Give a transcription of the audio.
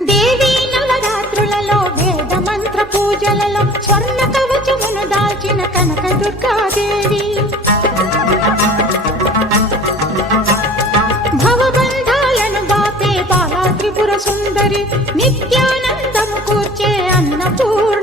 దేవి నవరాత్రులలో వేద మంత్ర పూజలలో స్వర్ణ కవచమును దాల్చిన కనక దుర్గాదేవి భవబంధాలను బాపే బాలా త్రిపుర సుందరి నిత్యానందము కూర్చే అన్నపూర్ణ